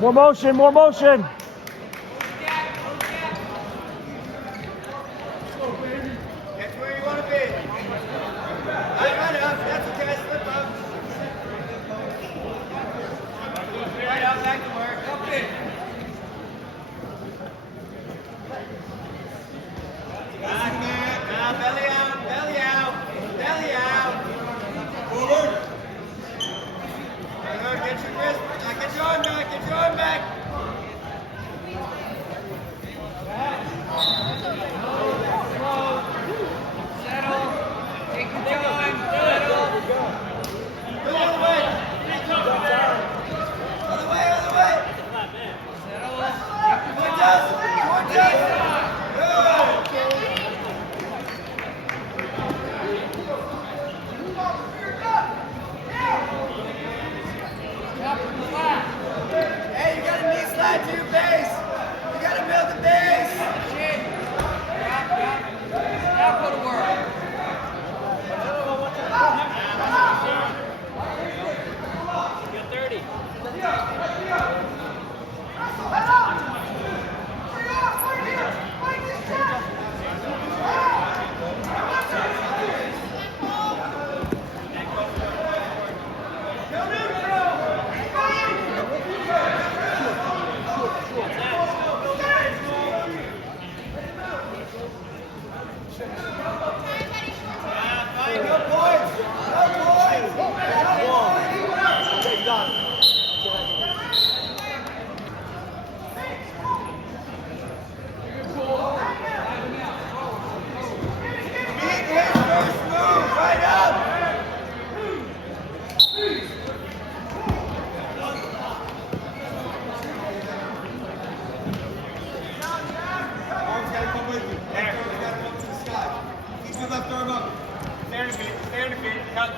More motion, more motion. That's where you want to be. Right up. That's okay. Slip up. Right up. Back to work. Up in. Back there. Now belly out. Belly out. Belly out. Forward. Good. Get your wrist. Get your arm back. Get your arm back. Hey, you got a knee slide to your base. You got to build the base. Now go to work. Get 30. Left arm up. Stand to feet. Cut.